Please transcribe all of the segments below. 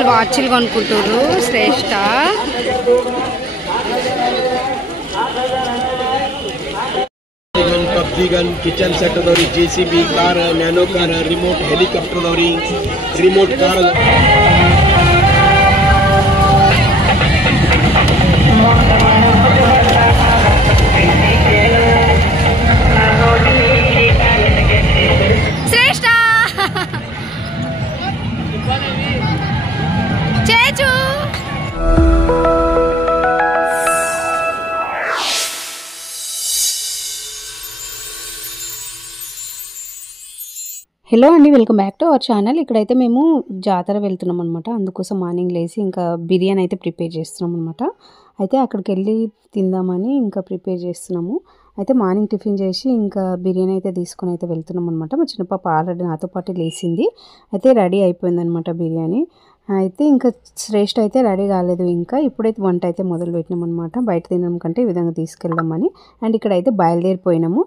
పిల్లలు వాచ్లు కొనుక్కుంటారు శ్రేష్ఠ. PUBG gun kitchen set दौरी JCB car nano car remote helicopter दौरी रिमोट कार श्रेष्ठ चेचू హలో అండి, welcome back to our channel. ఇక్కడైతే మేము జాతర వెళ్తున్నాం అనమాట. అందుకోసం మార్నింగ్ లేసి ఇంకా బిర్యానీ అయితే ప్రిపేర్ చేస్తున్నాం అనమాట. అయితే అక్కడికి వెళ్ళి తిందామని ఇంకా ప్రిపేర్ చేస్తున్నాము. అయితే మార్నింగ్ టిఫిన్ చేసి ఇంకా బిర్యానీ అయితే తీసుకొని అయితే వెళ్తున్నాం అనమాట. మా చిన్న పాప ఆల్రెడీ నాతో పాటు లేచింది. అయితే రెడీ అయిపోయిందనమాట బిర్యానీ. అయితే ఇంకా శ్రేష్ఠ అయితే రెడీ కాలేదు. ఇంకా ఇప్పుడైతే వంట అయితే మొదలు పెట్టినాం అనమాట. బయట తినడం కంటే ఈ విధంగా తీసుకెళ్దామని. అండ్ ఇక్కడైతే బయలుదేరిపోయినాము.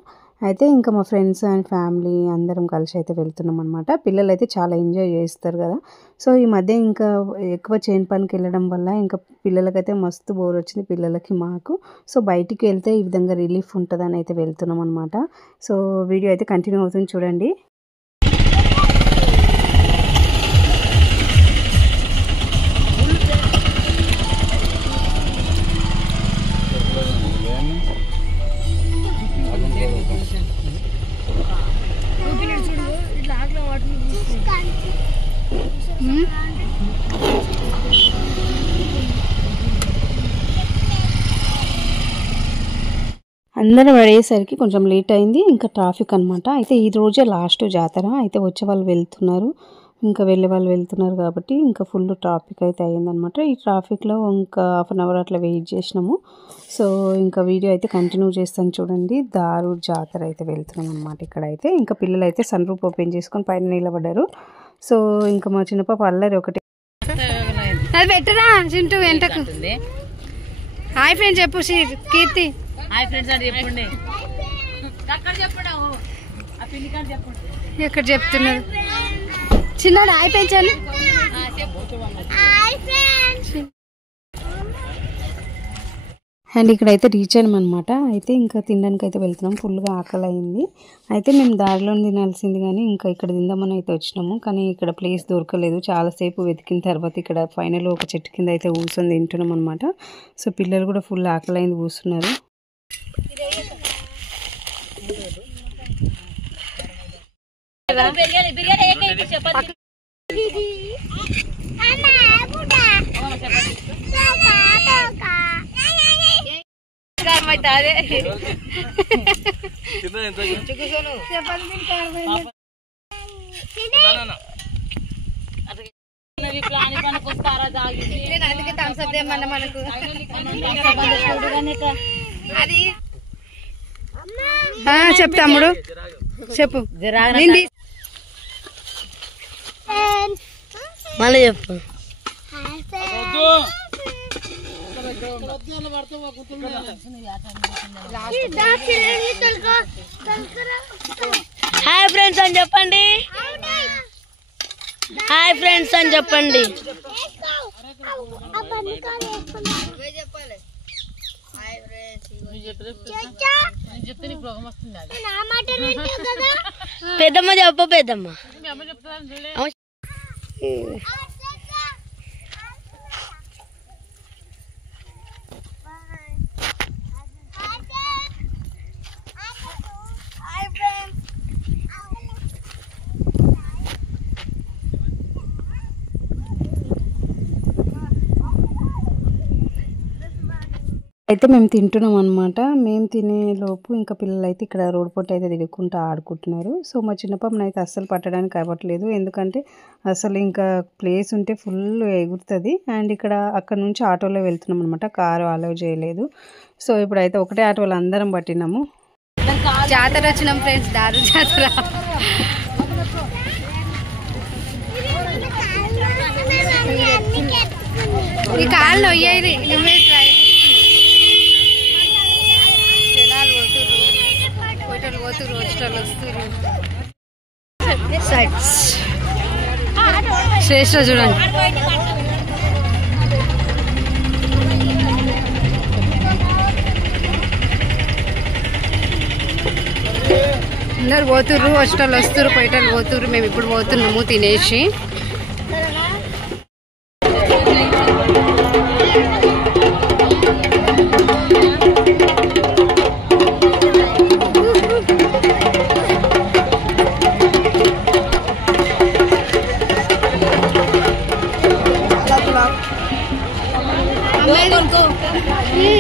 అయితే ఇంకా మా ఫ్రెండ్స్ అండ్ ఫ్యామిలీ అందరం కలిసి అయితే వెళ్తున్నాం అనమాట. పిల్లలు అయితే చాలా ఎంజాయ్ చేస్తారు కదా. సో ఈ మధ్య ఇంకా ఎక్కువ చేను పనికి వెళ్ళడం వల్ల ఇంకా పిల్లలకైతే మస్తు బోర్ వచ్చింది, పిల్లలకి మాకు. సో బయటికి వెళ్తే ఈ విధంగా రిలీఫ్ ఉంటుందని అయితే వెళ్తున్నాం అనమాట. సో వీడియో అయితే కంటిన్యూ అవుతుంది చూడండి. అందరం అయ్యేసరికి కొంచెం లేట్ అయింది. ఇంకా ట్రాఫిక్ అనమాట. అయితే ఈ రోజే లాస్ట్ జాతర. అయితే వచ్చే వాళ్ళు వెళ్తున్నారు, ఇంకా వెళ్ళే వాళ్ళు వెళ్తున్నారు కాబట్టి ఇంకా ఫుల్ ట్రాఫిక్ అయితే అయ్యిందనమాట. ఈ ట్రాఫిక్లో ఇంకా హాఫ్ అన్ అవర్ అట్లా వెయిట్ చేసినాము. సో ఇంకా వీడియో అయితే కంటిన్యూ చేస్తాను చూడండి. దారు జాతర అయితే వెళ్తున్నాం అనమాట. ఇక్కడైతే ఇంకా పిల్లలు అయితే సన్ రూఫ్ ఓపెన్ చేసుకొని పైన నిలబడ్డారు. సో ఇంకా మా చిన్న పాప అల్లరి ఒకటి అది పెట్టరా చింటూ వెంటకు. హాయ్ ఫ్రెండ్స్ చెప్పు కీర్తి. హాయ్ ఫ్రెండ్స్ అని చెప్పండి. ఎక్కడ చెప్తున్నారు చిన్నాడు? హాయ్ పెంచాను. అండ్ ఇక్కడైతే రీచ్ అయినాం అనమాట. అయితే ఇంకా తినడానికి అయితే వెళ్తున్నాం. ఫుల్గా ఆకలి అయింది. అయితే మేము దారిలో తినాల్సింది కానీ ఇంకా ఇక్కడ తిందామని అయితే వచ్చినాము. కానీ ఇక్కడ ప్లేస్ దొరకలేదు. చాలాసేపు వెతికిన తర్వాత ఇక్కడ ఫైనల్ ఒక చెట్టు కింద అయితే కూర్చొని తింటున్నాం అనమాట. సో పిల్లలు కూడా ఫుల్ ఆకలి అయింది, కూర్చున్నారు. చెప్తాముడు చెప్పు మళ్ళీ చెప్పు. హాయ్ ఫ్రెండ్స్ అని చెప్పండి. హాయ్ ఫ్రెండ్స్ అని చెప్పండి. పెద్దమ్మ చెప్పు. పెద్దమ్మ అయితే మేము తింటున్నాం అనమాట. మేము తినే లోపు ఇంకా పిల్లలు అయితే ఇక్కడ రోడ్ పొట్టు అయితే తిరుగుకుంటూ ఆడుకుంటున్నారు. సో మా చిన్న పాపను అయితే అస్సలు పట్టడానికి అవ్వట్లేదు, ఎందుకంటే అసలు ఇంకా ప్లేస్ ఉంటే ఫుల్ ఎగురుతుంది. అండ్ ఇక్కడ అక్కడ నుంచి ఆటోలో వెళ్తున్నాం అనమాట, కారు అలౌ చేయలేదు. సో ఇప్పుడైతే ఒకటే ఆటోలో అందరం పట్టినాము. జాతర వచ్చినాం ఫ్రెండ్స్, దారు జాతర. ఈ కాళ్ళు అయ్యాయి నువ్వే ట్రై. జనాలు పోతురు, పోతురు, వచ్చేటోళ్ళు వస్తున్నారు. శ్రేష్ఠ చూడండి. అందరు పోతుర్రు, వచ్చేటోళ్ళు వస్తుర్రు, పోయేటోళ్ళు పోతుర్రు. మేము ఇప్పుడు పోతున్నాము తినేసి.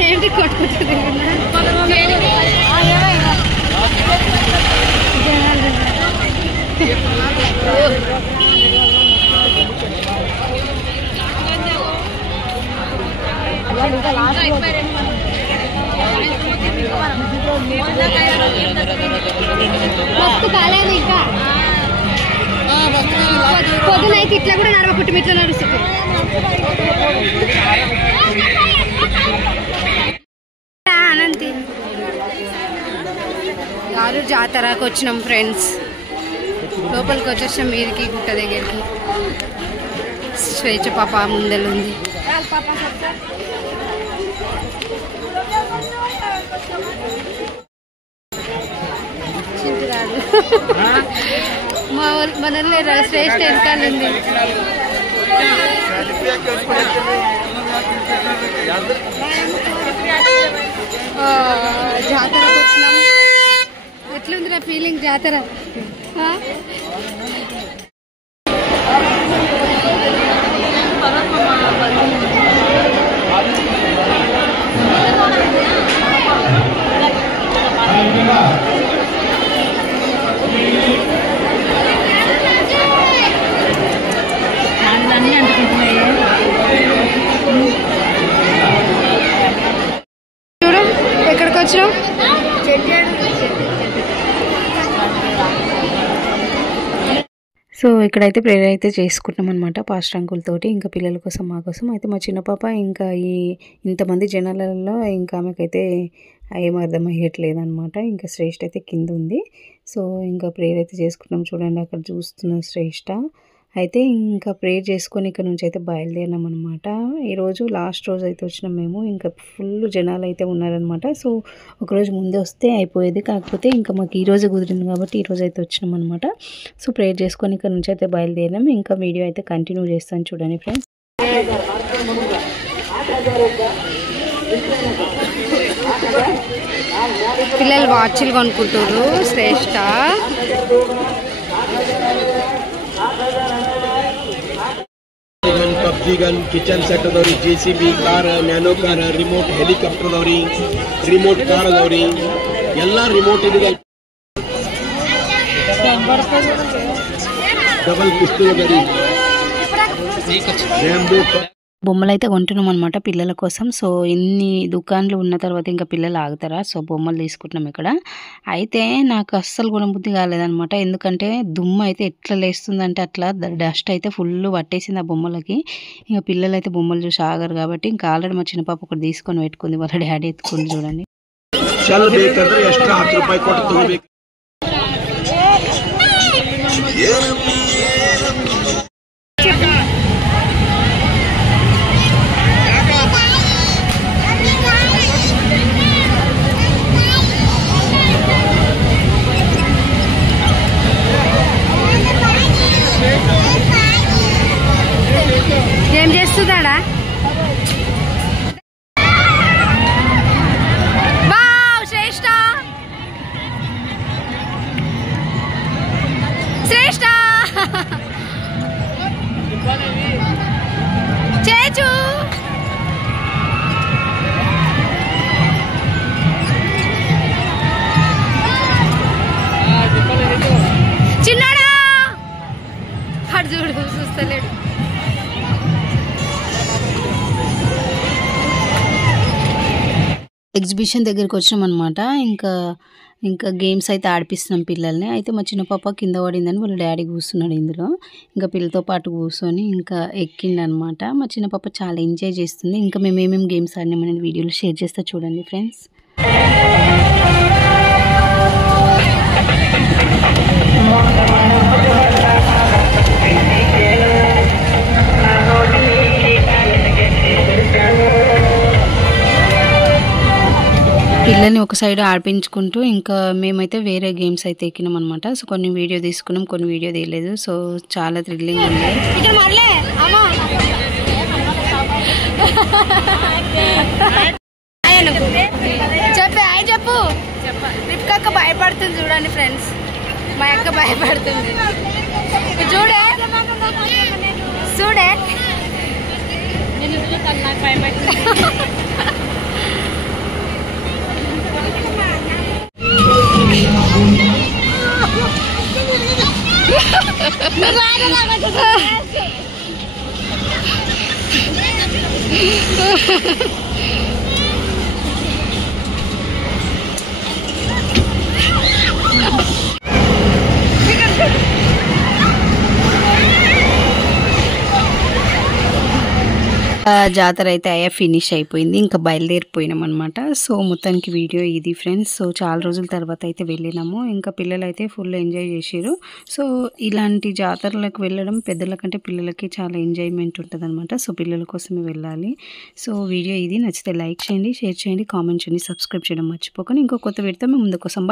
ఏంటి కొట్టుకుంటుంది కాలేదు ఇంకా పొద్దునైతే ఇట్లా కూడా నడవకుట్టి ఇట్లా నడుస్తుంది. అనంతి యాదూరు జాతరకు వచ్చినాం ఫ్రెండ్స్. లోపలికి వచ్చేసాం మీరికి గుట్ట దగ్గరికి. స్వేచ్ఛ పాప ముందలుంది. చింతరాడు మనల్ని శ్రేష్ఠ వెనకాలంది. జాతరకు వచ్చినాం. ఎట్లుంది నా ఫీలింగ్ జాతర? చూడు ఎక్కడికి వచ్చినాం. సో ఇక్కడైతే ప్రేయర్ అయితే చేసుకుంటాం అనమాట పాస్టర్ అంకుల్ తోటి, ఇంకా పిల్లల కోసం మా కోసం. అయితే మా చిన్న పాప ఇంకా ఇంతమంది జనాలలో ఇంకా ఆమెకైతే ఏం అర్థమయ్యట్లేదు అనమాట. ఇంకా శ్రేష్ఠ అయితే కింద ఉంది. సో ఇంకా ప్రేయర్ అయితే చేసుకుంటాం. చూడండి అక్కడ చూస్తున్న శ్రేష్ఠ అయితే ఇంకా ప్రేయర్ చేసుకొని ఇక్కడ నుంచి అయితే బయలుదేరినాం అనమాట. ఈరోజు లాస్ట్ రోజు అయితే వచ్చినాం మేము. ఇంకా ఫుల్ జనాలు అయితే ఉన్నారనమాట. సో ఒకరోజు ముందే వస్తే అయిపోయేది, కాకపోతే ఇంకా మాకు ఈరోజు కుదిరింది కాబట్టి ఈరోజు అయితే వచ్చినాం అనమాట. సో ప్రేయర్ చేసుకొని ఇక్కడ నుంచి అయితే బయలుదేరినాం. ఇంకా వీడియో అయితే కంటిన్యూ చేస్తాను చూడండి ఫ్రెండ్స్. పిల్లలు వాచ్లు కొనుక్కుంటారు. శ్రేష్ఠ पबजी गन किचन सेट दौरी जेसीबी कार न्यानो कार रिमोट हेलिकॉप्टर दौरी रिमोट कार दौरी ಎಲ್ಲ ರಿಮೋಟ್ ಇದೆ. ಡಬಲ್ ಪಿಸ್ತೂಲ್ ಗಡಿ ರ್ಯಾಂಬೋ బొమ్మలు అయితే కొంటున్నాం అనమాట పిల్లల కోసం. సో ఇన్ని దుకాన్లు ఉన్న తర్వాత ఇంకా పిల్లలు ఆగుతారా? సో బొమ్మలు తీసుకుంటున్నాం ఇక్కడ. అయితే నాకు అస్సలు గుణబుద్ధి కాలేదనమాట. ఎందుకంటే దుమ్ము అయితే ఎట్లా లేస్తుందంటే అట్లా డస్ట్ అయితే ఫుల్ పట్టేసింది ఆ బొమ్మలకి. ఇంకా పిల్లలు అయితే బొమ్మలు చూసి ఆగరు కాబట్టి ఇంకా ఆల్రెడీ మా చిన్న పాప ఒకటి తీసుకొని పెట్టుకుంది. వాళ్ళ డాడీ ఎత్తుకుంది చూడండి. ಎಕ್ಸ್ಟ್ರಾ 10 ರೂಪಾಯಿ ಕೊಟ್ಟು ತಗೋಬೇಕು. ఏం చేస్తుందాడా? వావ్ శ్రేష్ఠ శ్రేష్ఠ చేచు చిన్నాడా అటు చూడు చూస్తలేడు. ఎగ్జిబిషన్ దగ్గరికి వచ్చినాం అనమాట. ఇంకా గేమ్స్ అయితే ఆడిపిస్తున్నాం పిల్లల్ని. అయితే మా చిన్న పాప కింద పడిందని వాళ్ళ డాడీ కూర్చున్నాడు ఇందులో. ఇంకా పిల్లలతో పాటు కూర్చొని ఇంకా ఎక్కిండనమాట. మా చిన్న పాప చాలా ఎంజాయ్ చేస్తుంది. ఇంకా మేము ఏమేమి గేమ్స్ ఆడినాం అనేది వీడియోలో షేర్ చేస్తా చూడండి ఫ్రెండ్స్. పిల్లల్ని ఒక సైడ్ ఆడిపించుకుంటూ ఇంకా మేమైతే వేరే గేమ్స్ అయితే ఎక్కినాం అనమాట. సో కొన్ని వీడియో తీసుకున్నాం, కొన్ని వీడియో తీయలేదు. సో చాలా థ్రిల్లింగ్ ఉంది. చెప్పు రిప్కా భయపడుతుంది చూడండి ఫ్రెండ్స్, మా అక్క భయపడుతుంది చూడే చూడే జాతర అయితే ఫినిష్ అయిపోయింది, ఇంకా బయలుదేరిపోయినాం అనమాట. సో మొత్తానికి వీడియో ఇది ఫ్రెండ్స్. సో చాలా రోజుల తర్వాత అయితే వెళ్ళినాము, ఇంకా పిల్లలు అయితే ఫుల్ ఎంజాయ్ చేసారు. సో ఇలాంటి జాతరలకు వెళ్ళడం పెద్దల కంటే పిల్లలకి చాలా ఎంజాయ్మెంట్ ఉంటుంది అనమాట. సో పిల్లల కోసమే వెళ్ళాలి. సో వీడియో ఇది నచ్చితే లైక్ చేయండి, షేర్ చేయండి, కామెంట్ చేయండి, సబ్స్క్రైబ్ చేయడం మర్చిపోకండి. ఇంకో కొత్త వీడియోతో మేము ముందుకోసం బాయ్.